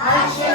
Achei.